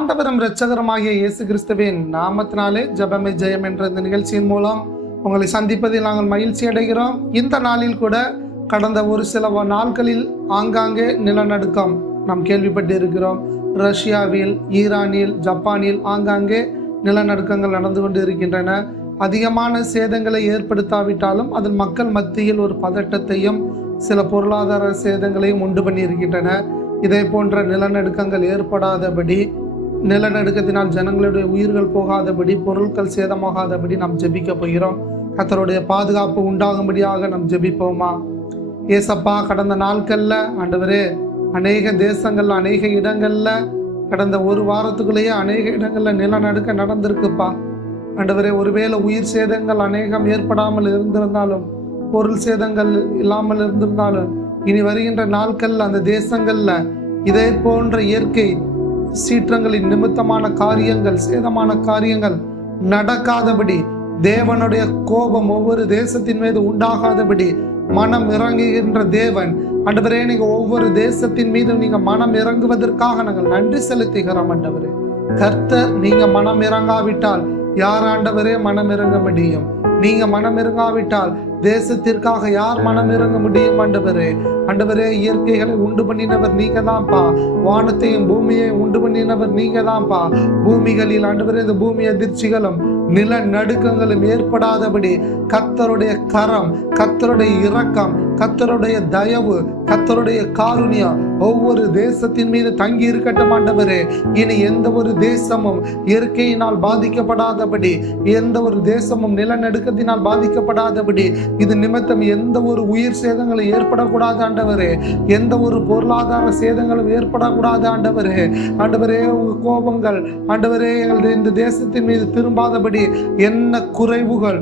ஆண்டவரும் இரட்சகருமாகிய இயேசு கிறிஸ்துவின் நாமத்தினாலே ஜெபமே ஜெயம் என்ற இந்த நிகழ்ச்சியின் மூலம் உங்களை சந்திப்பதில் நாங்கள் மகிழ்ச்சி அடைகிறோம். இந்த நாளில் கூட கடந்த ஒரு சில நாட்களில் ஆங்காங்கே நிலநடுக்கம் நாம் கேள்விப்பட்டு இருக்கிறோம். ரஷ்யாவில், ஈரானில், ஜப்பானில் ஆங்காங்கே நிலநடுக்கங்கள் நடந்து கொண்டு இருக்கின்றன. அதிகமான சேதங்களை ஏற்படுத்தாவிட்டாலும் அதன் மக்கள் மத்தியில் ஒரு பதட்டத்தையும் சில பொருளாதார சேதங்களையும் உண்டு பண்ணி இருக்கின்றன. இதே போன்ற நிலநடுக்கங்கள் ஏற்படாதபடி, நிலநடுக்கத்தினால் ஜனங்களுடைய உயிர்கள் போகாதபடி, பொருட்கள் சேதமாகாதபடி நாம் ஜெபிக்க போகிறோம். கர்த்தருடைய பாதுகாப்பு உண்டாகும்படியாக நாம் ஜெபிப்போமா? ஏசப்பா, கடந்த நாட்கள்ல ஆண்டவரே அநேக தேசங்கள்ல, அநேக இடங்கள்ல கடந்த ஒரு வாரத்துக்குள்ளேயே அநேக இடங்கள்ல நிலநடுக்க நடந்திருக்குப்பா. ஆண்டவரே, ஒருவேளை உயிர் சேதங்கள் அநேகம் ஏற்படாமல் இருந்திருந்தாலும், பொருள் சேதங்கள் இல்லாமல் இருந்திருந்தாலும், இனி வருகின்ற நாட்கள்ல அந்த தேசங்கள்ல இதே போன்ற இயற்கை சீற்றங்களின் நிமித்தமான காரியங்கள், சேதமான காரியங்கள் நடக்காதபடி, தேவனுடைய கோபம் ஒவ்வொரு தேசத்தின் மீது உண்டாகாதபடி மனம் இறங்குகின்ற தேவன் ஆண்டவரே, நீங்க ஒவ்வொரு தேசத்தின் மீது நீங்க மனம் இறங்குவதற்காக நாங்கள் நன்றி செலுத்துகிறோம். ஆண்டவரே, கர்த்தர் நீங்க மனம் இறங்காவிட்டால் யார் ஆண்டவரே மனம் இறங்க முடியும்? நீங்க மனம் இறங்காவிட்டால் தேசத்திற்காக யார் மனம் இறங்க முடியும்? ஆண்டவரே, இயற்கைகளை உண்டு பண்ணினவர் நீங்க தான்ப்பா. வானத்தையும் பூமியையும் உண்டு பண்ணினவர் நீங்க தான்ப்பா. பூமிகளில் ஆண்டவரே இந்த பூமி அதிர்ச்சிகளும் நில நடுக்கங்களும் ஏற்படாதபடி கர்த்தருடைய கரம், கர்த்தருடைய இரக்கம், கர்த்தருடைய தயவு, கர்த்தருடைய காருண்யம் ஒவ்வொரு தேசத்தின் மீது தங்கி இருக்கட்டும். ஆண்டவரே, இனி எந்த ஒரு தேசமும் இயற்கையினால் பாதிக்கப்படாதபடி, எந்த ஒரு தேசமும் நிலநடுக்கத்தினால் பாதிக்கப்படாதபடி, இது நிமித்தம் எந்த ஒரு உயிர் சேதங்களும் ஏற்படக்கூடாது ஆண்டவரே. எந்த ஒரு பொருளாதார சேதங்களும் ஏற்படக்கூடாது ஆண்டவரே. ஆண்டவரே, உங்க கோபங்கள் ஆண்டவரே எங்களுடைய இந்த தேசத்தின் மீது திரும்பாதபடி, என்ன குறைவுகள்,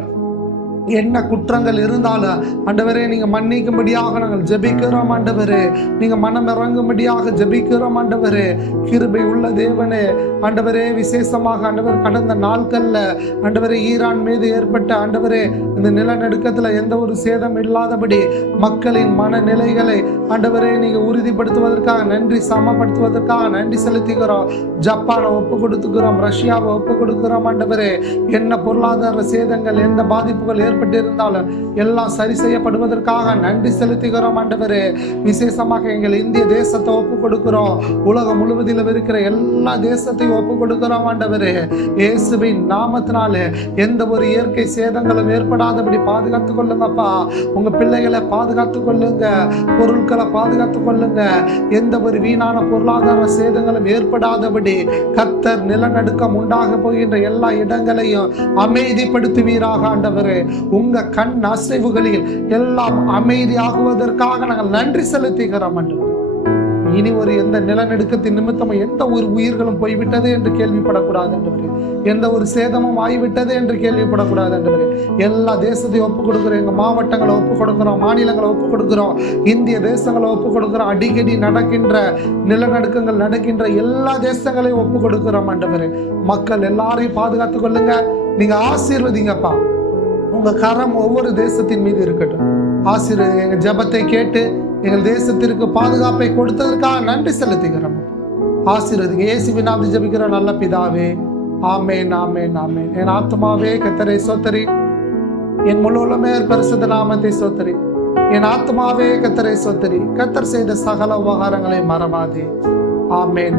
என்ன குற்றங்கள் இருந்தாலும் ஆண்டவரே நீங்க மன்னிக்கும்படியாக நாங்கள் ஜெபிக்கிறோம். ஆண்டவரே, நீங்க மனம் இறங்கும்படியாக ஜெபிக்கிறோம். ஆண்டவரே, கிருபை உள்ள தேவனே, ஆண்டவரே விசேஷமாக ஆண்டவர் கடந்த நாட்கள்ல ஆண்டவரே ஈரான் மீது ஏற்பட்ட ஆண்டவரே இந்த நிலநடுக்கத்துல எந்த ஒரு சேதம் இல்லாதபடி மக்களின் மனநிலைகளை ஆண்டவரே நீங்க உறுதிப்படுத்துவதற்காக நன்றி, சமப்படுத்துவதற்காக நன்றி செலுத்துகிறோம். ஜப்பானை ஒப்பு கொடுத்துக்கிறோம், ரஷ்யாவை ஒப்பு கொடுக்கிறோம். ஆண்டவரே, என்ன பொருளாதார சேதங்கள், எந்த பாதிப்புகள் ஏற்பட்டிருந்தாலும் எல்லாம் சரி செய்யப்படுவதற்காக நன்றி செலுத்துகிறோம். ஆண்டவரே, விசேஷமாக எங்கள் இந்திய தேசத்தை ஒப்பு கொடுக்கிறோம். உலகம் முழுவதிலும் இருக்கிற எல்லா தேசத்தையும் ஒப்பு கொடுக்கிறோம். ஆண்டவரே, இயேசுவின் நாமத்தினாலே எந்த ஒரு இயற்கை சேதங்களும் ஏற்படாதபடி பாதுகாத்துக் கொள்ளுங்கப்பா. உங்க பிள்ளைகளை பாதுகாத்துக் கொள்ளுங்க, பொருட்களை பாதுகாத்துக் கொள்ளுங்க. எந்த ஒரு வீணான பொருளாதார சேதங்களும் ஏற்படாதபடி கர்த்தர் நிலநடுக்கம் உண்டாக போகின்ற எல்லா இடங்களையும் அமைதிப்படுத்துவீராக. ஆண்டவரே, உங்க கண் அசைவுகளில் எல்லாம் அமைதியாகுவதற்காக நாங்கள் நன்றி செலுத்துகிறோம். இனி ஒரு எந்த நிலநடுக்கத்தின் நிமித்தமும் எந்த ஒரு உயிர்களும் போய்விட்டது என்று கேள்விப்படக்கூடாது ஆண்டவரே. எந்த ஒரு சேதமும் ஆகிவிட்டது என்று கேள்விப்படக்கூடாது ஆண்டவரே. எல்லா தேசத்தையும் ஒப்பு கொடுக்கிறோம். எங்க மாவட்டங்களை ஒப்பு கொடுக்கிறோம், மாநிலங்களை ஒப்பு கொடுக்கிறோம், இந்திய தேசங்களை ஒப்பு கொடுக்கிறோம். அடிக்கடி நடக்கின்ற நிலநடுக்கங்கள் நடக்கின்ற எல்லா தேசங்களையும் ஒப்பு கொடுக்கிறோம். ஆண்டவரே, மக்கள் எல்லாரையும் பாதுகாத்துக் கொள்ளுங்க. நீங்க ஆசீர்வதிங்கப்பா. உங்க கரம் ஒவ்வொரு தேசத்தின் மீது இருக்கட்டும். ஆசீர்வதிங்க. எங்க ஜெபத்தை கேட்டு எங்கள் தேசத்திற்கு பாதுகாப்பை கொடுத்ததற்காக நன்றி செலுத்துகிறோம். ஆசீர்வதிங்க. இயேசுவின் நாமத்தில் ஜெபிக்கிறோம் நல்ல பிதாவே. ஆமென், ஆமென், ஆமென். என் ஆத்மாவே கர்த்தரை ஸ்தோத்திரி, என் முழு உள்ளமே பரிசுத்த நாமத்தை ஸ்தோத்திரி. என் ஆத்மாவே கர்த்தரை ஸ்தோத்திரி, கர்த்தர் செய்த சகல உபகாரங்களை மறவாதே. ஆமென்.